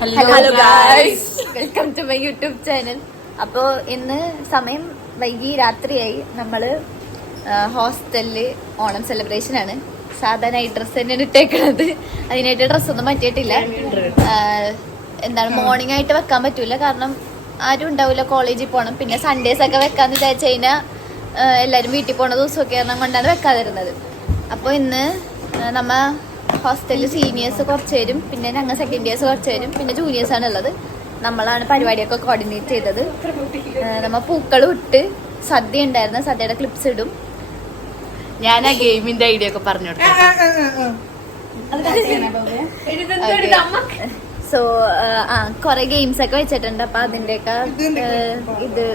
Hello guys, welcome to my YouTube channel. അപ്പോ ഇന്ന് സമയം വൈകി രാത്രിയായി. നമ്മള് ഹോസ്റ്റലില് ഓണം സെലിബ്രേഷൻ ആണ്. സാധാ നൈറ്റ് ഡ്രസ് തന്നെയാണ് ഇട്ടേക്കണത്. അതിനായിട്ട് ഡ്രസ്സൊന്നും മാറ്റിയിട്ടില്ല. എന്താണ് മോർണിംഗ് ആയിട്ട് വെക്കാൻ പറ്റൂല, കാരണം ആരും ഉണ്ടാവില്ല, കോളേജിൽ പോകണം. പിന്നെ സൺഡേസ് ഒക്കെ വെക്കാന്ന് വിചാരിച്ചു കഴിഞ്ഞാൽ എല്ലാരും വീട്ടിൽ പോണ ദിവസമൊക്കെ കൊണ്ടാണ് വെക്കാതിരുന്നത്. അപ്പോൾ ഇന്ന് നമ്മ ഹോസ്റ്റലിൽ സീനിയേഴ്സ് കുറച്ച് പേരും പിന്നെ ഞങ്ങൾ സെക്കൻഡ് ഇയേഴ്സ് കുറച്ച് പേരും പിന്നെ ജൂനിയേഴ്സ് ആണ് ഉള്ളത്. നമ്മളാണ് പരിപാടിയൊക്കെ കോർഡിനേറ്റ് ചെയ്തത്. നമ്മ പൂക്കളും ഇട്ട് സദ്യ ഉണ്ടായിരുന്നു, സദ്യയുടെ ക്ലിപ്സ് ഇടും. ഞാൻ ആ ഗെയിമിന്റെ ഐഡിയ ഒക്കെ പറഞ്ഞു സോ കൊറേ ഗെയിംസ് ഒക്കെ വെച്ചിട്ടുണ്ട്. അപ്പൊ അതിന്റെയൊക്കെ ഇത്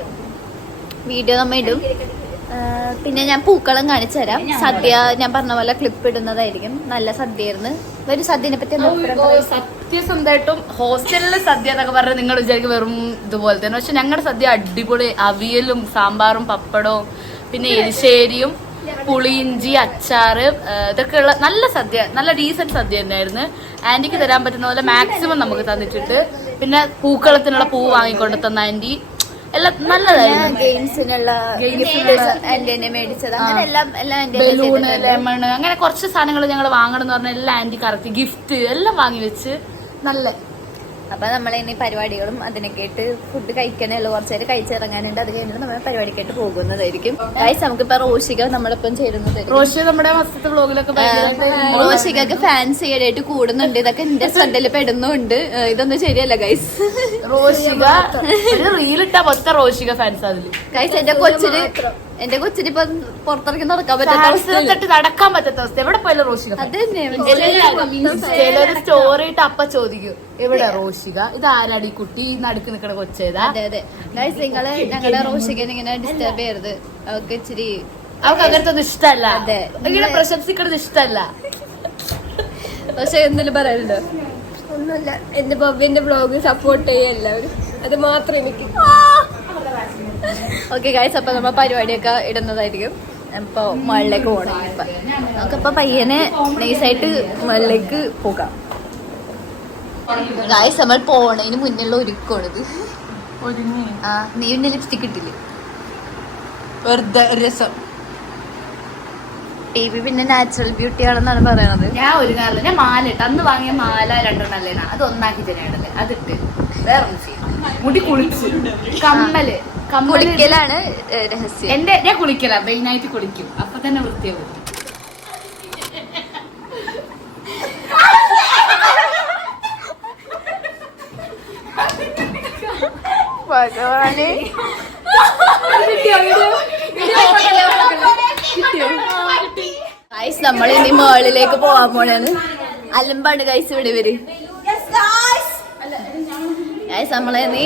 വീഡിയോ നമ്മ ഇടും. പിന്നെ ഞാൻ പൂക്കളം കാണിച്ചു തരാം. സദ്യ ഞാൻ പറഞ്ഞ പോലെ ക്ലിപ്പ് ഇടുന്നതായിരിക്കും. നല്ല സദ്യയായിരുന്നു. ഒരു സദ്യനെ പറ്റി സത്യസന്ധമായിട്ടും ഹോസ്റ്റലിലെ സദ്യ എന്നൊക്കെ പറഞ്ഞാൽ നിങ്ങൾ വിചാരിക്കും വെറും ഇതുപോലെ തന്നെ. പക്ഷെ ഞങ്ങളുടെ സദ്യ അടിപൊളി. അവിയലും സാമ്പാറും പപ്പടവും പിന്നെ എരിശ്ശേരിയും പുളിയിഞ്ചി അച്ചാറ് ഇതൊക്കെ ഉള്ള നല്ല സദ്യ, നല്ല ഡീസന്റ് സദ്യ തന്നെയായിരുന്നു. ആന്റിക്ക് തരാൻ പറ്റുന്ന പോലെ മാക്സിമം നമുക്ക് തന്നിട്ടുണ്ട്. പിന്നെ പൂക്കളത്തിനുള്ള പൂ വാങ്ങിക്കൊണ്ട് തന്ന ആന്റി എല്ലാം നല്ലതായിരുന്നു. ഗെയിംസിനുള്ള മേടിച്ചത് ബലൂണ്, ലെമൺ, അങ്ങനെ കുറച്ച് സാധനങ്ങൾ ഞങ്ങൾ വാങ്ങണം എന്ന് പറഞ്ഞാൽ എല്ലാം ആന്റി കറക്റ്റ് ഗിഫ്റ്റ് എല്ലാം വാങ്ങി വെച്ച് നല്ല. അപ്പൊ നമ്മളിനി പരിപാടികളും അതിനൊക്കെ ആയിട്ട് ഫുഡ് കഴിക്കാനുള്ള കുറച്ച് നേരം കഴിച്ചിറങ്ങാനുണ്ട്. അത് കഴിഞ്ഞിട്ട് നമ്മൾ പരിപാടിക്കായിട്ട് പോകുന്നതായിരിക്കും. ഗൈസ്, നമുക്കിപ്പോ റോഷിക നമ്മളിപ്പം ചേരുന്നത്. റോഷിക നമ്മുടെ ഫസ്റ്റത്തെ വ്ലോഗിലൊക്കെ റോഷികക്ക് ഫാൻസ് ഈടായിട്ട് കൂടുന്നുണ്ട്. ഇതൊക്കെ എന്റെ ശ്രദ്ധയിൽ പെടുന്നുണ്ട്. ഇതൊന്നും ശരിയല്ല ഗൈസ്. റോഷിക ഒരു റീലിട്ട മൊത്തം റോഷിക ഫാൻസ് അതില്. ഗൈസ്, എന്റെ കൊച്ചിന് ഇപ്പൊ പുറത്തിറക്കി നടക്കാൻ പറ്റാത്ത അവസ്ഥ. എവിടെ പോയാലും റോഷിക. അത് തന്നെ ചിലര് സ്റ്റോറി ഇട്ട് അപ്പ ചോദിക്കും എവിടെ റോഷിക, ഇത് ആരാടി ഈ കുട്ടി നടുക്ക് നിക്കണ കൊച്ചേതാ. അതെ അതെ ഗൈസ്, നിങ്ങള് ഞങ്ങളുടെ റോഷികനെ ഇങ്ങനെ ഡിസ്റ്റർബ് ചെയ്യരുത്. അവർക്ക് ഇച്ചിരി അവർക്ക് അങ്ങനത്തെ ഒന്നും ഇഷ്ടമല്ല. ഇങ്ങനെ പ്രശംസിക്കണത് ഇഷ്ടമല്ല. പക്ഷെ എന്തെങ്കിലും പറയാനുണ്ടോ? ഒന്നുമില്ല. എന്റെ ബൊബിന്റെ ബ്ലോഗ് സപ്പോർട്ട് ചെയ്യ എല്ലാവരും, അത് മാത്രം എനിക്ക്. ഓക്കെ ഗൈസ്, അപ്പൊ നമ്മ പരിപാടിയൊക്കെ ഇടുന്നതായിരിക്കും. ഇപ്പൊ മകളിലേക്ക് പോകണം. നമുക്കിപ്പൊ പയ്യനെ നൈസായിട്ട് മകളിലേക്ക് പോകാം. ഗൈസ്, നമ്മൾ പോണതിന് മുന്നുള്ള ഒരുക്കമാണിത്. നീ പിന്നെ ലിപ്സ്റ്റിക് ഇട്ടില്ലേ? വെറുതെ രസം. ബേബി പിന്നെ നാച്ചുറൽ ബ്യൂട്ടി ആണെന്നാണ് പറയണത്. ഞാൻ ഒരു കാര്യം, ഞാൻ മാല ഇട്ട് അന്ന് വാങ്ങിയ മാല 2 നല്ലതാണ്. അത് ഒന്നാക്കി തന്നെയാണല്ലേ, അതിട്ട് വേറെ ഒന്നും ചെയ്യും. മുടി കുളിച്ചു. കുളിക്കലാണ് രഹസ്യം. ഞാൻ കുളിക്കല, മെയിനായിട്ട് കുളിക്കും. അപ്പൊ തന്നെ വൃത്തിയാവും. ഭഗവാനെ, ഗൈസ്, നമ്മൾ ഇനി മേളിലേക്ക് പോവാൻ പോണേന്ന്. അലമ്പാണ് ഗൈസ് ഇവിടെ ഇവര്. ഗൈസ്, നമ്മളെ നീ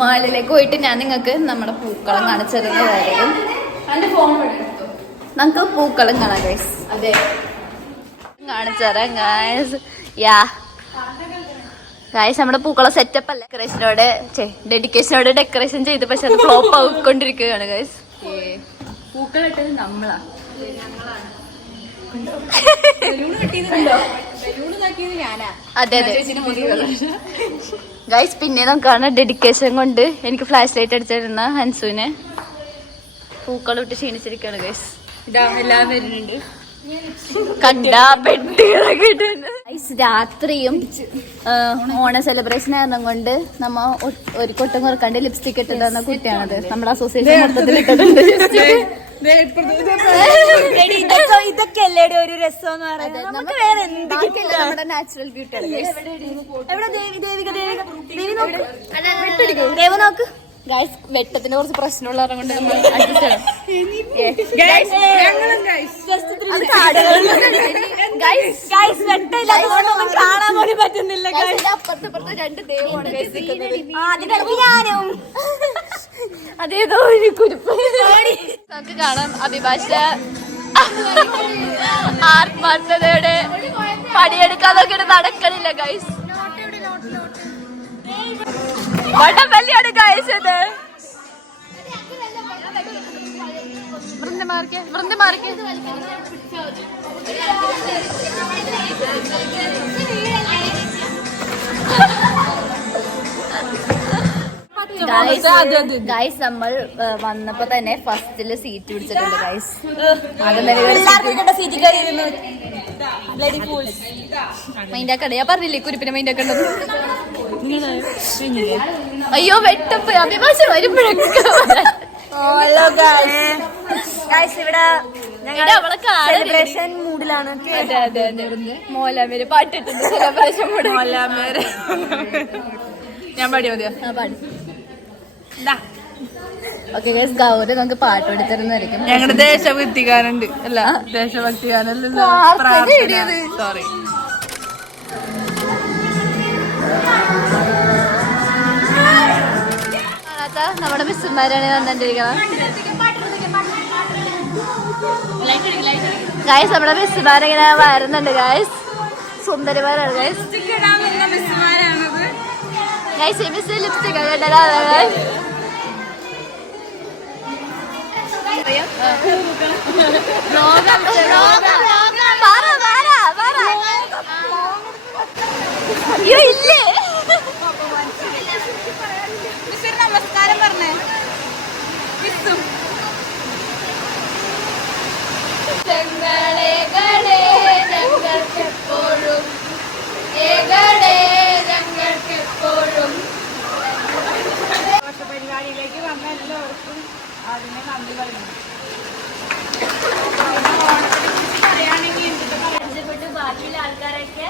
മേളിലേക്ക് പോയിട്ട് ഞാൻ നിങ്ങൾക്ക് നമ്മുടെ പൂക്കളം കാണിച്ചിരുന്നതായിരിക്കും. നമുക്ക് പൂക്കളം കാണാം ഗൈസ്. അതെ, കാണിച്ചുതരാം ഗൈസ്. ഗൈസ്, നമ്മുടെ പൂക്കളം സെറ്റപ്പ് അല്ല, ഡെഡിക്കേഷനോടെ ഡെക്കറേഷൻ ചെയ്ത്, പക്ഷെ അത് ഫ്ലോപ്പ് ആയിക്കൊണ്ടിരിക്കുകയാണ് ഗൈസ്. പൂക്കളിട്ടത് നമ്മളാ. അതെ അതെ ഗൈസ്. പിന്നെ നമുക്കാണ് ഡെഡിക്കേഷൻ കൊണ്ട് എനിക്ക് ഫ്ലാഷ് ലൈറ്റ് അടിച്ചിരുന്ന ഹൻസുവിനെ പൂക്കളം ഇട്ട് ക്ഷീണിച്ചിരിക്കുകയാണ് ഗൈസ്. എല്ലാം വരുന്നുണ്ട്. രാത്രിയും ഓണ സെലിബ്രേഷൻ ആയിരുന്ന കൊണ്ട് നമ്മ ഒരു കൊട്ടം കുറക്കാണ്ട് ലിപ്സ്റ്റിക് ഇട്ട് തന്ന കുട്ടിയാണത്. നമ്മുടെ അസോസിയേഷൻ മൊത്തത്തിൽ ഇട്ടിട്ടുണ്ട്. ഇതൊക്കെ അല്ലേ ഒരു രസം എന്ന് പറയുന്നത്. നമുക്ക് വേറെ നമ്മുടെ നാച്ചുറൽ ബ്യൂട്ടി ആണ്. ദേവ നോക്ക് ഗൈസ്, വെട്ടത്തിന് കുറച്ച് പ്രശ്നമുള്ള കൊണ്ട് നമ്മൾ അഡ്ജസ്റ്റ് ചെയ്യണം. വെട്ടമില്ലാത്തതുകൊണ്ടൊന്നും കാണാൻ പോലും പറ്റുന്നില്ല. അപ്പുറത്ത് 2 ദൈവമാണ് അതിനിടയ്ക്ക് ഞാനും അതേതോ ഒരു കുരുപ്പ്. നമുക്ക് കാണാം അഭിഭാഷ ആത്മാർത്ഥതയോടെ പണിയെടുക്കാതൊക്കെ നടക്കണില്ല ഗൈസ്. വടംവലിയാണ് ഗൈസ്. ഇത് വൃന്ദമാർക്ക് ഗൈസ് നമ്മൾ വന്നപ്പോ തന്നെ ഫസ്റ്റില് സീറ്റ് പിടിച്ചിട്ടുണ്ട് ഗൈസ്. മൈൻഡ് കടയാ പറഞ്ഞില്ലേ കുരിപ്പിനെ മൈൻഡ് ഒക്കെ അയ്യോ വെട്ടപ്പ് അഭിഭാഷ വരുമ്പോഴൊക്കെ സെലിബ്രേഷൻ മൂഡിലാണ്. മോലാമേര് പാട്ടിട്ടുണ്ട് സെലിബ്രേഷൻ മൂഡ്. ഞാൻ പാടിയ മതിയോ? ഓക്കെ ഗൈസ്, ഗൗരി നമുക്ക് പാട്ട് പഠിത്തരുന്നതായിരിക്കും. ഞങ്ങളുടെ ദേശഭക്തി ഗാനുണ്ട്. അല്ല ദേശഭക്തി ഗാനല്ലോ, സോറി. നമ്മുടെ മിസ്സുമാരാണ് വന്നിട്ടിരിക്കുന്നത്. ഗൈസ് നമ്മുടെ മിസ്സുമാരിങ്ങനെ വരുന്നുണ്ട് ഗൈസ്. സുന്ദരിമാരാണ് ഗൈസ്. ഗൈസ് ഈ മിസ് ലിപ്സ്റ്റിക് ഒക്കെ ഇട്ടതാ ഗൈസ്. അയ്യോ ഇല്ലേ നമസ്കാരം പറഞ്ഞേ. പരിപാടിയിലേക്ക് വന്ന എല്ലാവർക്കും അതിനെ നന്ദി പറയുന്നു. പരിചയപ്പെട്ട് ബാക്കിയുള്ള ആൾക്കാരൊക്കെ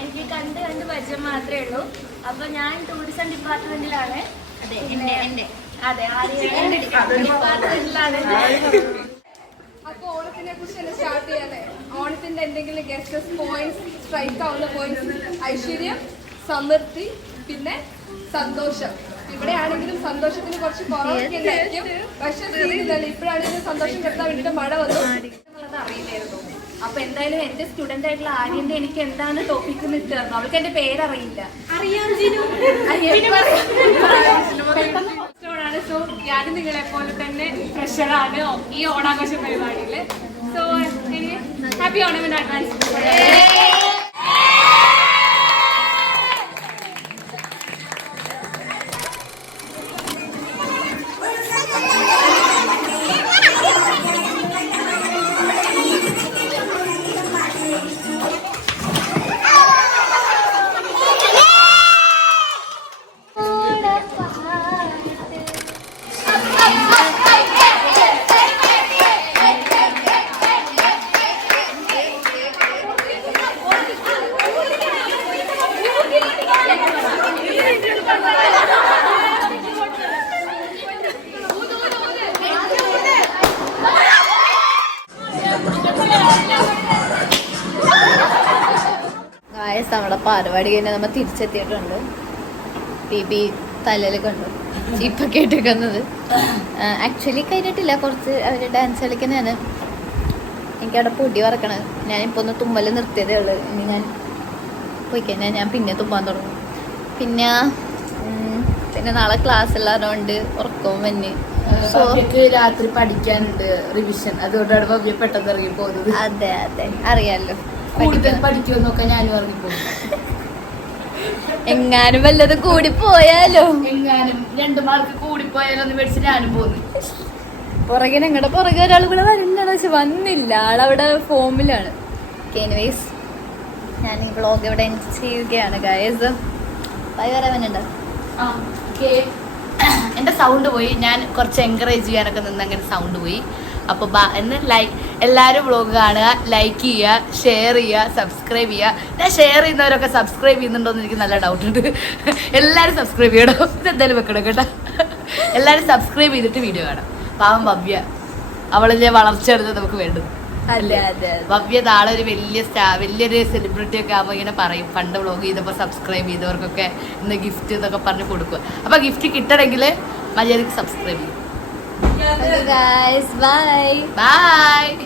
എനിക്ക് കണ്ട് പരിചയം മാത്രമേ ഉള്ളൂ. അപ്പൊ ഞാൻ ടൂറിസം ഡിപ്പാർട്ട്മെന്റിലാണ്. അതെ ഡിപ്പാർട്ട്മെന്റിലാണ്. അപ്പൊ ഓണത്തിനെ കുറിച്ച് തന്നെ സ്റ്റാർട്ട് ചെയ്യാല്ലേ. ഓണത്തിന്റെ എന്തെങ്കിലും ഗസ്റ്റസ് പോയിന്റ്സ്, സ്ട്രൈക്ക് ആവുന്ന പോയിന്റ്സ്: ഐശ്വര്യം, സമൃദ്ധി, പിന്നെ സന്തോഷം. ഇവിടെ ആണെങ്കിലും സന്തോഷത്തിന് കുറച്ച് കുറവൊക്കെ ഉണ്ടായിരിക്കും. പക്ഷെ ഇപ്പോഴാണെങ്കിലും സന്തോഷം കിട്ടാൻ വേണ്ടിട്ട് മഴ വന്നു. അറിയില്ലായിരുന്നു. അപ്പൊ എന്തായാലും എന്റെ സ്റ്റുഡന്റ് ആയിട്ടുള്ള ആര്യന്റെ എനിക്ക് എന്താണ് ടോപ്പിക് ഇട്ട് തന്നു. അവൾക്ക് എന്റെ പേരറിയില്ല. സോ ഞാനും നിങ്ങളെ പോലെ തന്നെ ഫ്രഷറാണ് ഈ ഓണാഘോഷ പരിപാടിയില്. So happy Onam in advance. നമ്മുടെ പരിപാടി കഴിഞ്ഞാൽ നമ്മൾ തിരിച്ചെത്തിയിട്ടുണ്ട്. ബേബി തലയിൽ കണ്ടു ചീപ്പൊക്കെ ഇട്ടിരിക്കുന്നത്. ആക്ച്വലി കഴിഞ്ഞിട്ടില്ല, കുറച്ച് അവർ ഡാൻസ് കളിക്കുന്നതാണ്. എനിക്കവിടെ പൊടി വറക്കണം. ഞാനിപ്പോൾ ഒന്ന് തുമ്മൽ നിർത്തിയതേ ഉള്ളൂ. ഇനി ഞാൻ പോയി കഴിഞ്ഞാൽ ഞാൻ പിന്നെ തുമ്പാൻ തുടങ്ങും. പിന്നെ നാളെ ക്ലാസ് ഉള്ളതുകൊണ്ട് ഉറക്കവും വന്ന് രാത്രി പഠിക്കാനുണ്ട്, റിവിഷൻ. അതുകൊണ്ടാണ് ഭവ്യ പെട്ടെന്ന് ഇറങ്ങി പോകുന്നത്. അതെ അറിയാലോ. കൂടുതൽ പഠിക്കുമെന്നൊക്കെ ഞാനും ഇറങ്ങിപ്പോ. എങ്ങാനും വല്ലതും കൂടി പോയാലോ, എങ്ങാനും 2 മാർക്ക് കൂടിപ്പോയാലോ എന്ന് മേടിച്ച് ഞാനും പോന്നു. പുറകെ ഞങ്ങളുടെ പുറകെ ഒരാൾ കൂടെ വരുന്നതാണ്. പക്ഷെ വന്നില്ല, ആളവിടെ ഫോമിലാണ്. എനിവേസ് ഞാൻ ഈ വ്ളോഗ് ഇവിടെ എൻജോയ് ചെയ്യുകയാണ് ഗൈസ്. ബൈ വരാനുണ്ടോ? എന്റെ സൗണ്ട് പോയി. ഞാൻ കുറച്ച് എൻകറേജ് ചെയ്യാനൊക്കെ നിന്ന് അങ്ങനെ സൗണ്ട് പോയി. അപ്പൊ എല്ലാവരും വ്ളോഗ് കാണുക, ലൈക്ക് ചെയ്യുക, ഷെയർ ചെയ്യുക, സബ്സ്ക്രൈബ് ചെയ്യുക. ഞാൻ ഷെയർ ചെയ്യുന്നവരൊക്കെ സബ്സ്ക്രൈബ് ചെയ്യുന്നുണ്ടോന്ന് എനിക്ക് നല്ല ഡൗട്ട് ഉണ്ട്. എല്ലാവരും സബ്സ്ക്രൈബ് ചെയ്യണം. ഇതെന്തായാലും വെക്കണം കേട്ടോ. എല്ലാവരും സബ്സ്ക്രൈബ് ചെയ്തിട്ട് വീഡിയോ കാണാം. പാവം ഭവ്യ, അവളെ വളർച്ചയാണ് നമുക്ക് വേണ്ടത്. ഭവ്യ നാളെ ഒരു വലിയൊരു സെലിബ്രിറ്റി ഒക്കെ ആകുമ്പോൾ ഇങ്ങനെ പറയും, പണ്ട് വ്ളോഗ് ചെയ്തപ്പോൾ സബ്സ്ക്രൈബ് ചെയ്തവർക്കൊക്കെ ഇന്ന് ഗിഫ്റ്റ് എന്നൊക്കെ പറഞ്ഞ് കൊടുക്കുക. അപ്പൊ ഗിഫ്റ്റ് കിട്ടണമെങ്കിൽ മര്യാദക്ക് സബ്സ്ക്രൈബ് ചെയ്യും. Guys, bye. Bye.